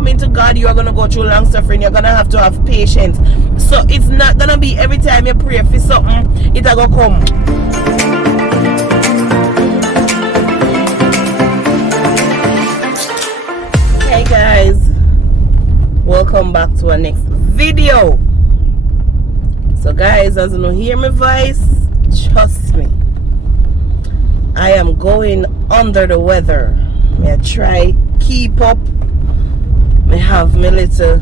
coming to God, you're gonna go through long suffering. You're gonna have to have patience. So it's not gonna be every time you pray for something, it's gonna come. Hey guys, welcome back to our next video. So guys, as you know, hear my voice, trust me, I am going under the weather. I try keep up. I have my little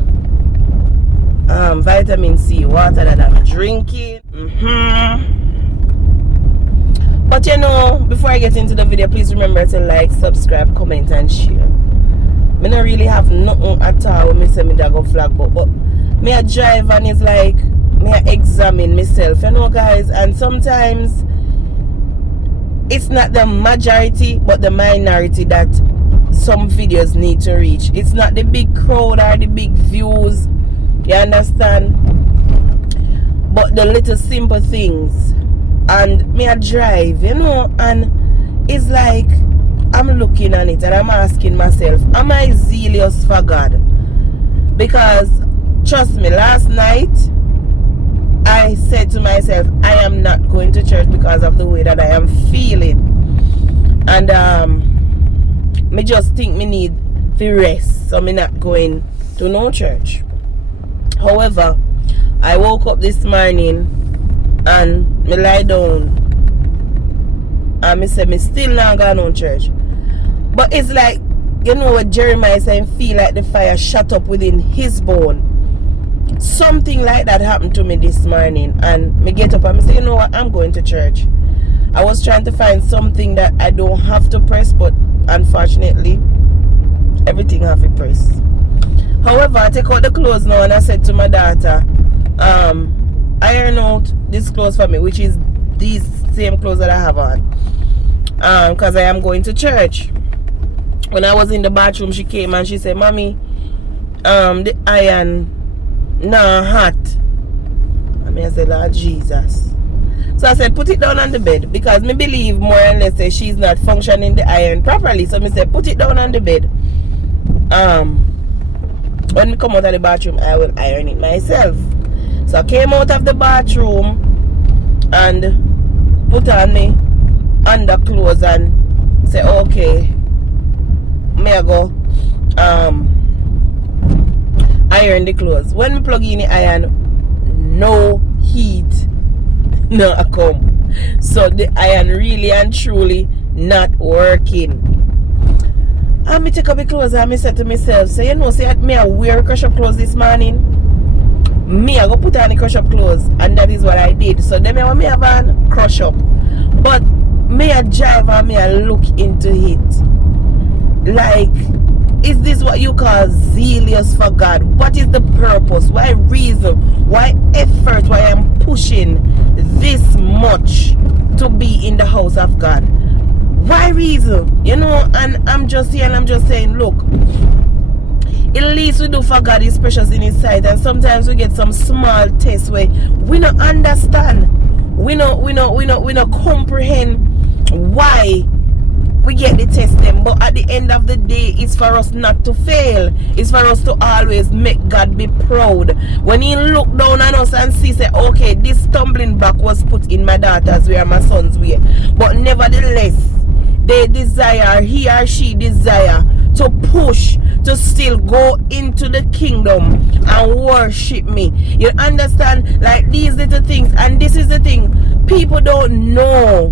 vitamin C water that I'm drinking. But you know, before I get into the video, please remember to like, subscribe, comment and share. I don't really have nothing at all when I say I go flag, but me a drive and it's like me a examine myself, you know guys. And sometimes it's not the majority but the minority that some videos need to reach. It's not the big crowd or the big views, you understand, but the little simple things. And me a drive, you know, and it's like I'm looking on it and I'm asking myself, am I zealous for God? Because trust me, last night I said to myself, I am not going to church because of the way that I am feeling. And me just think me need the rest, so me not going to no church. However, I woke up this morning and me lie down and me say me still not going to church. But it's like, you know what Jeremiah saying, feel like the fire shut up within his bone. Something like that happened to me this morning, and me get up and me say, you know what, I'm going to church. I was trying to find something that I don't have to press, but unfortunately everything have to press. However, I take out the clothes now and I said to my daughter, iron out this clothes for me, which is these same clothes that I have on, because I am going to church. When I was in the bathroom, she came and she said, Mommy, the iron nah hot. I said, Lord Jesus. So I said, put it down on the bed, because me believe more or less say she's not functioning the iron properly. So me said, put it down on the bed. When we come out of the bathroom, I will iron it myself. So I came out of the bathroom and put on the underclothes and say, okay, may I go iron the clothes. When we plug in the iron, no heat no come. So the iron really and truly not working. And me take up the clothes and me say to myself, say, you know, say me I wear crush up clothes this morning. Me I go put on the crush up clothes, and that is what I did. So then me have on crush up. But me I drive and me I look into it. Like, is this what you call zealous for God? What is the purpose? Why reason? Why effort? Why I'm pushing this much to be in the house of God? Why reason? You know, and I'm just here and I'm just saying, look, the least we do for God is precious in His sight, and sometimes we get some small tests where we don't understand, we don't comprehend why we get the test them. But at the end of the day, it's for us not to fail. It's for us to always make God be proud. When He look down on us and see, say, okay, this stumbling block was put in my daughter's way or my son's way, but nevertheless they desire, he or she desire to push, to still go into the kingdom and worship me. You understand? Like these little things. And this is the thing, people don't know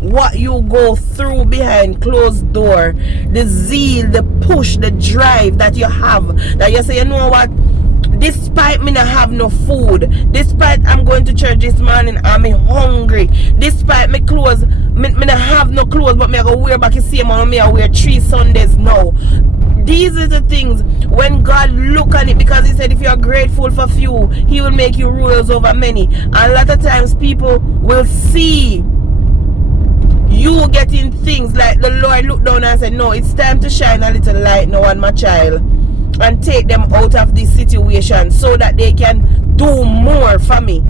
what you go through behind closed door, the zeal, the push, the drive that you have, that you say, you know what, despite me not have no food, despite I'm going to church this morning, I'm hungry, despite my clothes, me not have no clothes, but me I go wear back the same one me I wear 3 Sundays now. These are the things when God look at it, because He said if you are grateful for few, He will make you rulers over many. And a lot of times people will see you getting things like the Lord looked down and said, no, it's time to shine a little light now on my child and take them out of this situation so that they can do more for me.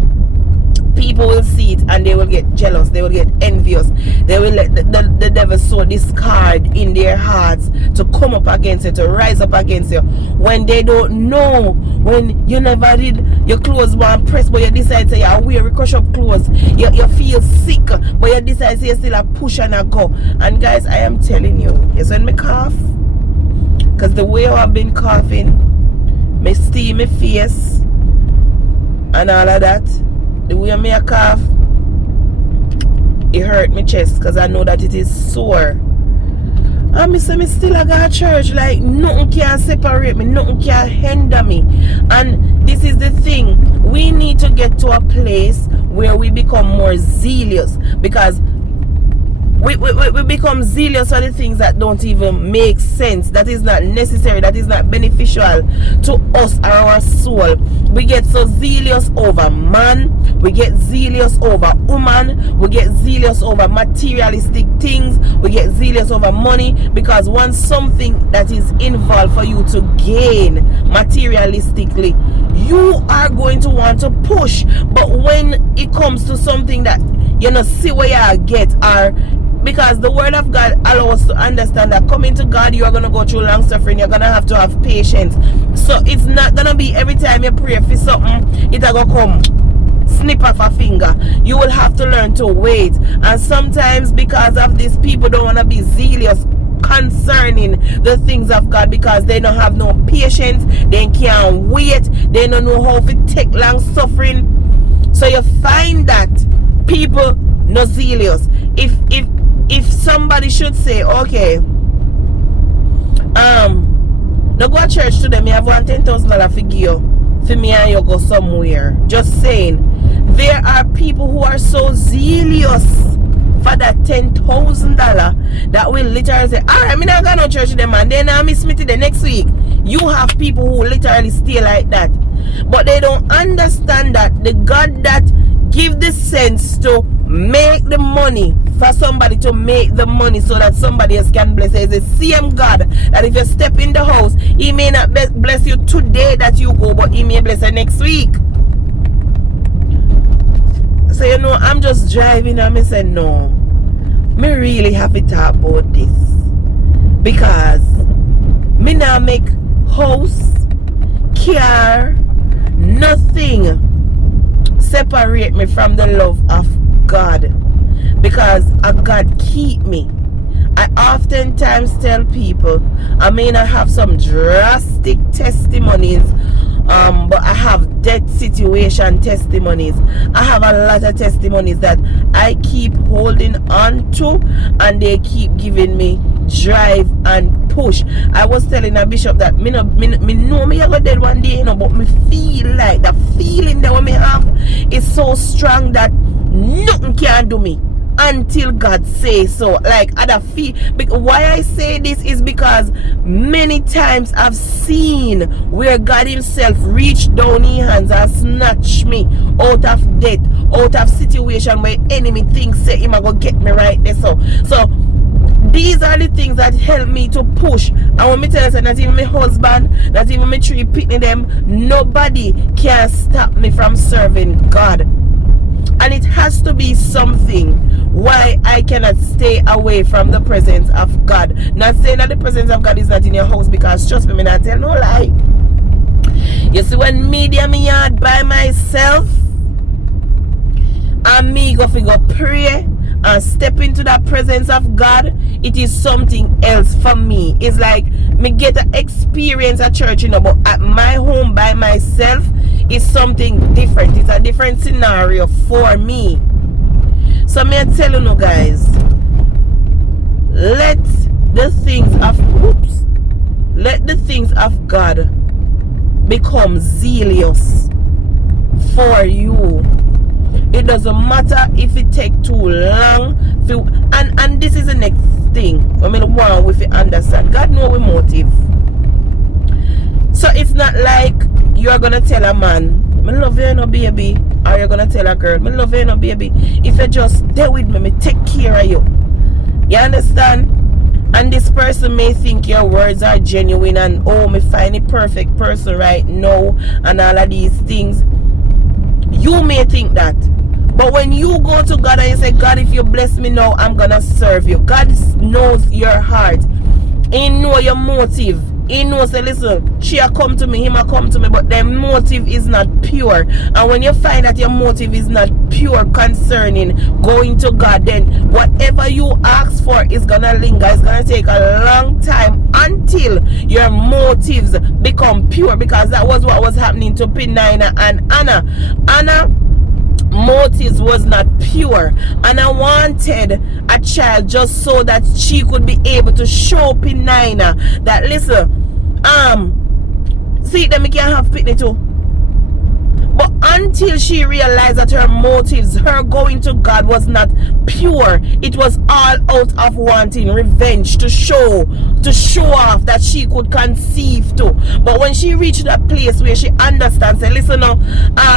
people will see it and they will get jealous, they will get envious, they will let the devil sow discard in their hearts to come up against you, to rise up against you, when they don't know, when you never did your clothes one press but you decide to you wear crush up clothes, you feel sick but you decide to you still a push and a go. And guys, I am telling you, it's when me cough, because the way I've been coughing, me steam my face and all of that, the way me a cough, it hurt my chest because I know that it is sore. And me say me still a go to church, like nothing can separate me, nothing can hinder me. And this is the thing, we need to get to a place where we become more zealous, because we become zealous for the things that don't even make sense, that is not necessary, that is not beneficial to us or our soul. We get so zealous over man, we get zealous over woman, we get zealous over materialistic things, we get zealous over money, because once something that is involved for you to gain materialistically, you are going to want to push. But when it comes to something that you know see where you get, or because the word of God allows us to understand that coming to God, you are going to go through long suffering, you're going to have patience. So it's not going to be every time you pray for something, it's going to come snip off a finger. You will have to learn to wait. And sometimes because of this, people don't want to be zealous concerning the things of God, because they don't have no patience, they can't wait, they don't know how to take long suffering. So you find that people not zealous. If somebody should say, okay, no go to church today, me have $10,000 for you, for me and you go somewhere. Just saying, there are people who are so zealous for that $10,000 that will literally say, alright, me not go to church today, man, then I miss me the next week. You have people who literally stay like that, but they don't understand that the God that give the sense to make the money for somebody to make the money so that somebody else can bless it. It's the same God that if you step in the house, he may not bless you today that you go, but he may bless you next week. So you know, I'm just driving and I say no, me really have to talk about this, because me now make house, car, nothing separate me from the love of God, because God keep me. I oftentimes tell people I may not have some drastic testimonies, but I have death situation testimonies. I have a lot of testimonies that I keep holding on to, and they keep giving me drive and push. I was telling a bishop that me know me ever dead one day, you know, but me feel like the feeling that me have is so strong that nothing can do me until God says so. Like other feel. Why I say this is because many times I've seen where God himself reached down his hands and snatched me out of death, out of situation where enemy thinks say him go get me right there. So these are the things that help me to push. And when me tell you, not even my husband, not even my three pitney them, nobody can stop me from serving God. And it has to be something why I cannot stay away from the presence of God. Not saying that the presence of God is not in your house, because trust me, not tell no lie. You see, when me dey me yard by myself and me go pray and step into that presence of God, it is something else for me. It's like me get an experience at church, you know, but at my home by myself is something different. It's a different scenario for me. So me I tell you no, guys, let the things of God become zealous for you. It doesn't matter if it take too long. And this is the next thing. I mean, wow, if you understand, God know we motive. So it's not like you're gonna tell a man, "Me love you, no baby," or you're gonna tell a girl, "Me love you, no baby." If you just stay with me, me take care of you. You understand? And this person may think your words are genuine and oh, me find a perfect person right now and all of these things. You may think that, But when you go to God and you say, God, if you bless me now, I'm gonna serve you. God knows your heart. He know your motive. He knows that, listen, she a come to me, him a come to me, but their motive is not pure. And when you find that your motive is not pure concerning going to God, then whatever you ask for is gonna linger. It's gonna take a long time until your motives become pure, because that was what was happening to Penina and Anna. Anna motives was not pure, and I wanted a child just so that she could be able to show Penina that, listen, see them, can have pitney too. But until she realized that her motives, her going to God, was not pure, it was all out of wanting revenge, to show off that she could conceive too. But when she reached that place where she understands, say, listen now,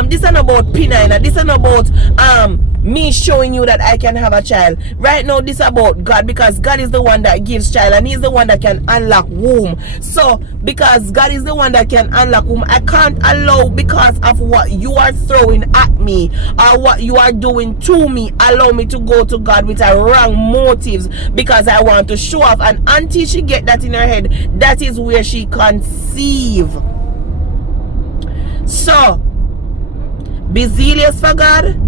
this isn't about Penina, this isn't about me showing you that I can have a child. Right now, this is about God, because God is the one that gives child, and He's the one that can unlock womb. So because God is the one that can unlock womb, I can't allow, because of what you are throwing at me or what you are doing to me, allow me to go to God with a wrong motives, because I want to show off. And until she get that in her head, that is where she conceive. So be zealous for God,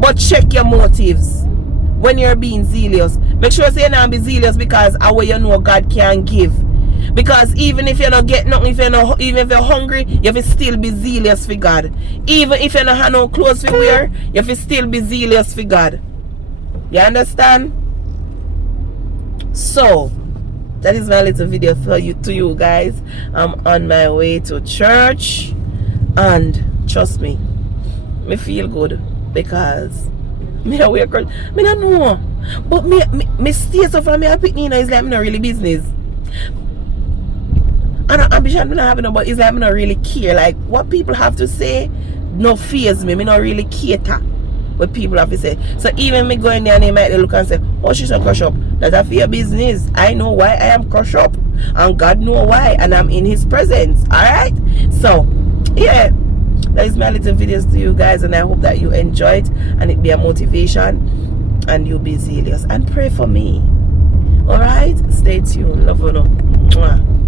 but check your motives when you're being zealous. Make sure you're not be zealous because of what you know God can give. Because even if you don't get nothing, even if you're hungry, you have to still be zealous for God. Even if you don't have no clothes to wear, you have to still be zealous for God. You understand? So that is my little video for you, to you guys. I'm on my way to church, and trust me, me feel good, because me aware, me don't know, but me stay so far, me a pick Nina, is like me not really business. And ambition me not having no, but it's like me not really care. Like what people have to say no fears me. Me not really cater what people have to say. So even me going there and they might look and say, oh, she's a crush up. That's a your business. I know why I am crush up, and God know why, and I'm in His presence. Alright? So yeah, that is my little videos to you guys, and I hope that you enjoy it and it be a motivation and you be zealous, and pray for me. Alright? Stay tuned. Love you. Mwah.